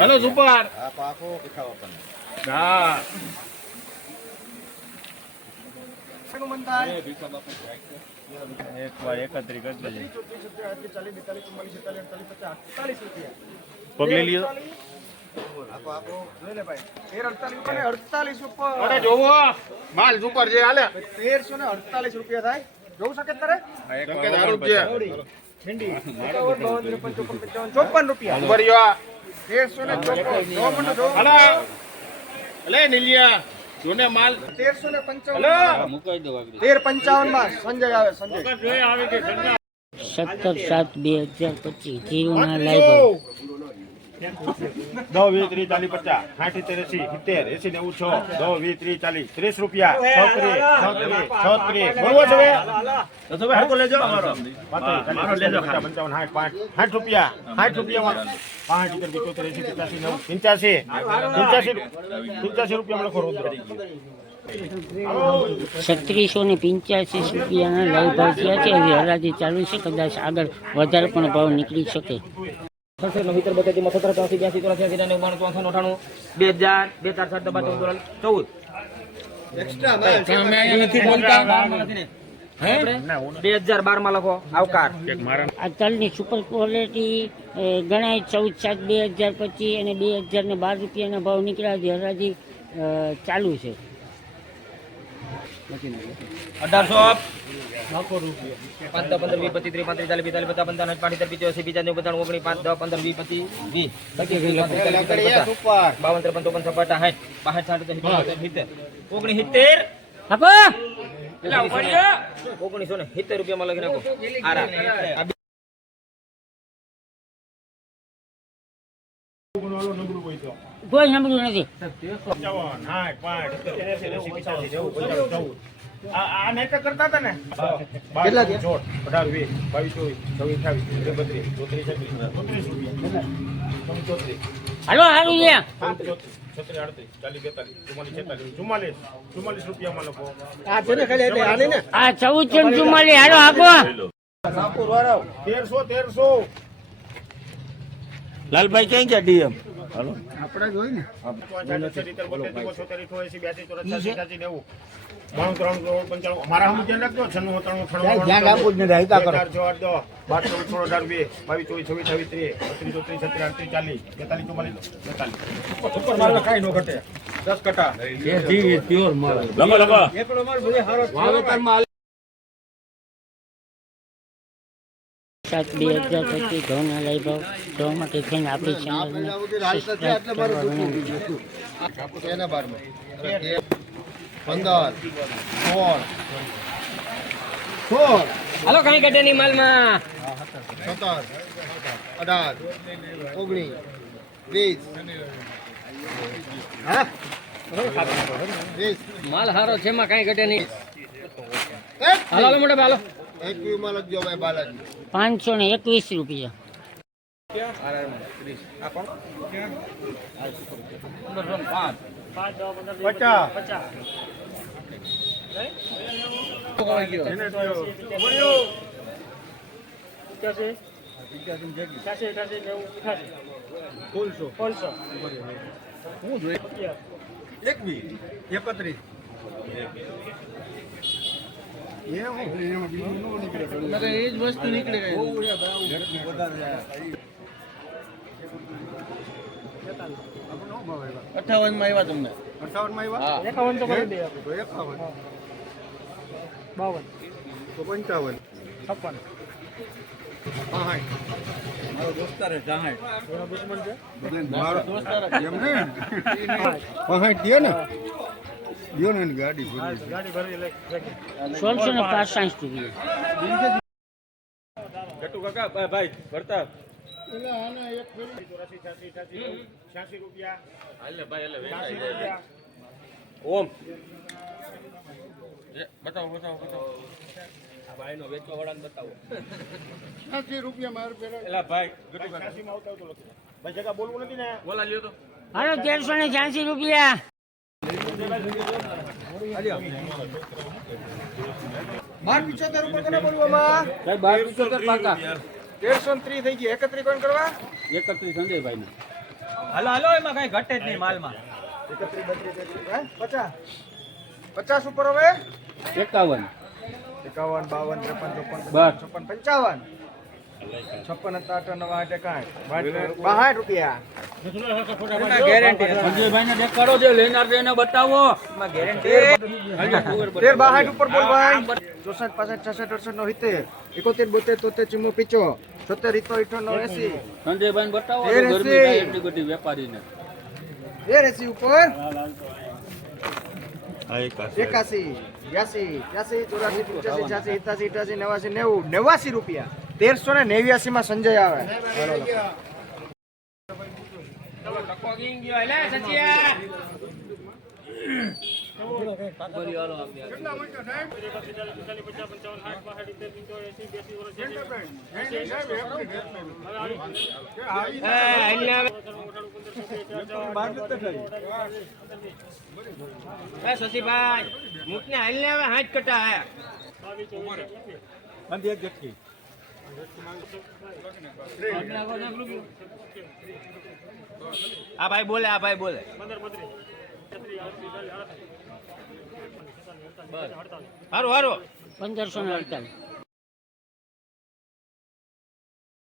Hello super पाको दिखाओ अपन हां एक बार 31 कर दीजिए पगले लियो अरे જોવો માલ સુપર જે હાલે 1348 રૂપિયા થાય જોઉં શકે તારે સંકેત આરૂપ છે ઠંડી 54 રૂપિયા ઉભરિયો 1354 હાલો લે નીલિયા જોને માલ 1355 હાલો મુકાઈ દો આગળ 1355 માં સંજય આવે સંજય જોઈ આવે કે 17/7/2025 જીરુના લાઈવ 10 20 30 40 50 60 80 70 80 90 6 10 20 30 40 30 રૂપિયા 36 બોલવો છે તો તમે હરકો લેજો અમારો મારો લેજો 55 60 60 રૂપિયા 60 રૂપિયા 5 75 80 85 રૂપિયા લખો રોજ 3685 રૂપિયાના લાઈવ ભાવ થયા છે. હજી હરાજી ચાલુ છે. કદાચ આગળ વધારે પણ ભાવ નીકળી શકે. 6 32 77 83 84 93 94 2000 24 14 એક્સ્ટ્રા નથી બોલતા 2012 માં લખો આવકાર. આ તલની સુપર ક્વોલિટી ગણાય 14/7/2025 અને 2012 રૂપિયાના ભાવ નીકળ્યા છે. હરાજી ચાલુ છે. 1800 5 10 15 20 25 30 35 40 45 50 55 85 1970 રૂપિયામાં લખી નાખો. કોઈ નંબર નથી. આ નહીં કરતા હતા ને કેટલા 18 20 22 24 26 32 હાલો હારું છે. 44 રૂપિયામાં લોકો આ છે ને ખાલી એટલે આને ને આ 1444 હાલો આપો. 1300 લાલભાઈ ક્યાં ગયા ડીએમ? હાલો આપણે જોઈ ને 95 મારા હમ ધ્યાન રાખજો 96 ધ્યાન રાખવું જ ને રાયતા કરો ઉપર માલ કાઈ નો ઘટે 10 કટા એ જી પ્યોર માલ. એકડો માલ ભલે હારો વાવેતર માલ 7/2025 ઘઉંના લાઈવ ભાવ જોવા માટે થઈને આપણી ચેનલને સબસ્ક્રાઇબ કરવાનું. 15 હાલો કઈ ઘટે નહીં માલમાં. 17 18 19 20 હા 20 માલ હારો છે માં કઈ ઘટે નહીં. હાલો હાલો મોટા હાલો. 21 માં લખજો ભાઈ બાલાજી 521 રૂપિયા. એ જ વસ્તુ નીકળે ગઈ. 58 માં આવ્યા તમને. 58 માં આવ્યા 51 તો કરી દે. 51 52 તો 55 56 મારો દોસ્તાર છે 60 દુશ્મન છે મારો દોસ્તાર એમ ને 65 દે ને દિયો ને ગાડી ભરી લે 1665 રૂપિયા. ગટુ કાકા ભાઈ ભરતા એટલે આના એક 86 રૂપિયા હાલે ભાઈ એટલે વેચાઈ ઓમ બતાવો આ ભાઈ નો વેચવા વાળાને બતાવો 86 રૂપિયા માર પેલા એલા ભાઈ ગટુ કાકા 86 માં આવતા તો લખો ભાઈ જગા બોલવું નથી ને બોલા લ્યો તો હાલો 1380 રૂપિયા. ₹12.75 ઉપર કોને બોલવામાં? સાહેબ 12.75 પાકા 1330 થઈ ગયા. 31 કોણ કરવા? 31 સંજયભાઈ ને હાલો હાલો એમાં કઈ ઘટે જ નહીં માલમાં 31 32 હે 50 50 ઉપર હવે 51 51 52 53 બસ 54 55 56 હતા 8 9 8 રૂપિયા ગેરંટી સંજયભાઈ ને દેખાડો જે લેનાર છે એને બતાવો એમાં ગેરંટી 62 ઉપર બોલ ભાઈ 64 65 66 68 નો 70 71 72 73 74 75 77 98 સંજયભાઈ ને બતાવો એ તો ગરમી રેસી. થાય એટલી બધી વેપારીને 80 ઉપર 81 82 83 84 85 86 87 88 89 89 રૂપિયા 1389 માં સંજય આવે શશીભાઈ મુકને હાલને હવે 60 કટા આયા આ ભાઈ બોલે હારું 1548